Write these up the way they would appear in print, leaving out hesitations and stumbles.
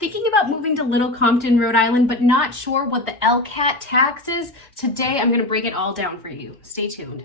Thinking about moving to Little Compton, Rhode Island, but not sure what the LCAT tax is? Today, I'm going to break it all down for you. Stay tuned.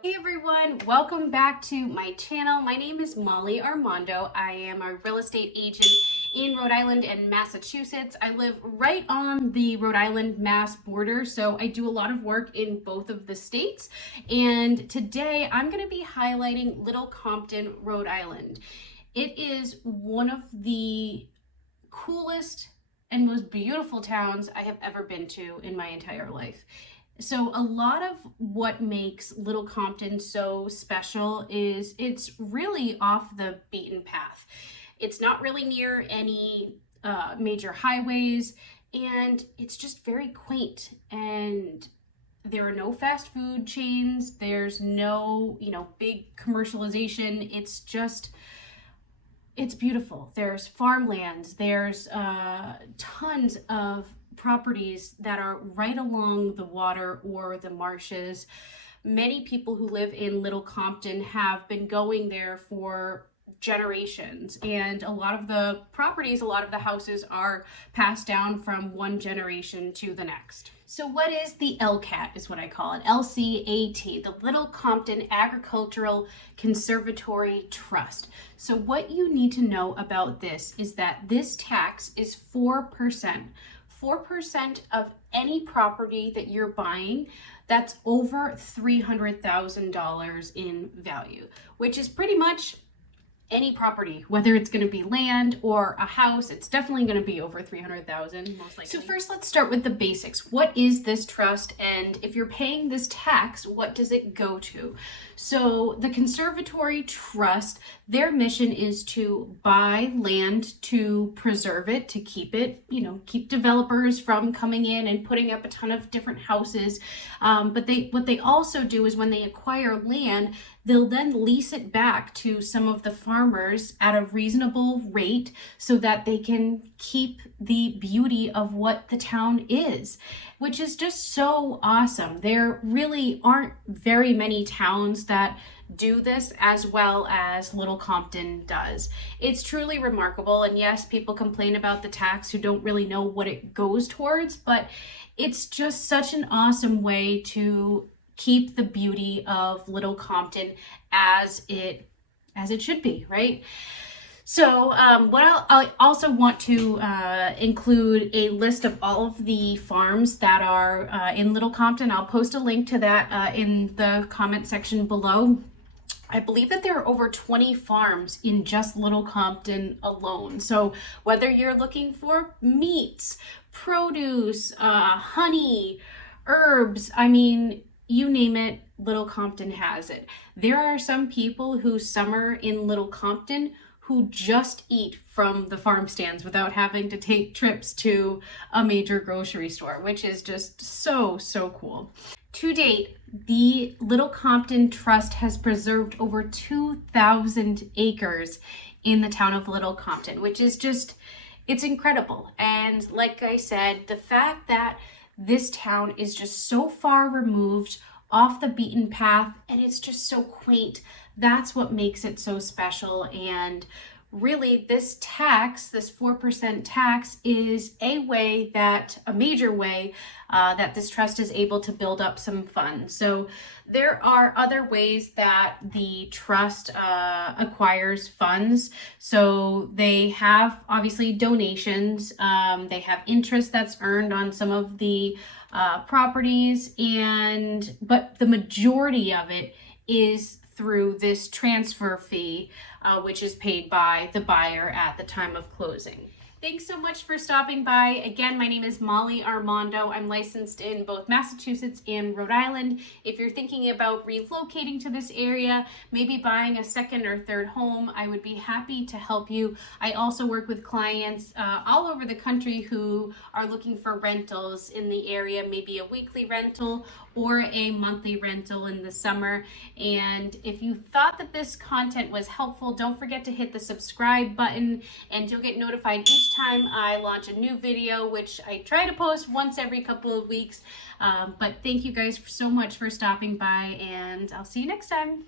Hey everyone, welcome back to my channel. My name is Molly Armando. I am a real estate agent in Rhode Island and Massachusetts. I live right on the Rhode Island-Mass border, so I do a lot of work in both of the states. And today I'm going to be highlighting Little Compton, Rhode Island. It is one of the coolest and most beautiful towns I have ever been to in my entire life. So a lot of what makes Little Compton so special is it's really off the beaten path. It's not really near any major highways, and it's just very quaint. And there are no fast food chains. There's no, big commercialization. It's beautiful. There's farmlands. There's tons of properties that are right along the water or the marshes. Many people who live in Little Compton have been going there for generations, and a lot of the properties, a lot of the houses are passed down from one generation to the next. So what is the LCAT is what I call it, LCAT, the Little Compton Agricultural Conservatory Trust. So what you need to know about this is that this tax is 4%. 4% of any property that you're buying that's over $300,000 in value, which is pretty much any property, whether it's going to be land or a house. It's definitely going to be over 300,000 most likely. So first, let's start with the basics. What is this trust? And if you're paying this tax, what does it go to? So the Conservatory Trust, their mission is to buy land to preserve it, to keep it, keep developers from coming in and putting up a ton of different houses. But what they also do is when they acquire land, they'll then lease it back to some of the farmers at a reasonable rate so that they can keep the beauty of what the town is, which is just so awesome. There really aren't very many towns that do this as well as Little Compton does. It's truly remarkable. And yes, people complain about the tax who don't really know what it goes towards, but it's just such an awesome way to keep the beauty of Little Compton as it should be, right? So I also want to include a list of all of the farms that are in Little Compton. I'll post a link to that in the comment section below. I believe that there are over 20 farms in just Little Compton alone. So whether you're looking for meats, produce, honey, herbs, you name it, Little Compton has it. There are some people who summer in Little Compton who just eat from the farm stands without having to take trips to a major grocery store, which is just so, so cool. To date, the Little Compton Trust has preserved over 2,000 acres in the town of Little Compton, which is it's incredible. And like I said, the fact that this town is just so far removed off the beaten path, and it's just so quaint. That's what makes it so special. And really, this tax, this 4% tax, is a major way that this trust is able to build up some funds. So there are other ways that the trust acquires funds. So they have obviously donations. They have interest that's earned on some of the properties, but the majority of it is through this transfer fee, which is paid by the buyer at the time of closing. Thanks so much for stopping by. Again, my name is Molly Armando. I'm licensed in both Massachusetts and Rhode Island. If you're thinking about relocating to this area, maybe buying a second or third home, I would be happy to help you. I also work with clients all over the country who are looking for rentals in the area, maybe a weekly rental or a monthly rental in the summer. And if you thought that this content was helpful, don't forget to hit the subscribe button and you'll get notified each each time I launch a new video, which I try to post once every couple of weeks. But thank you guys so much for stopping by, and I'll see you next time.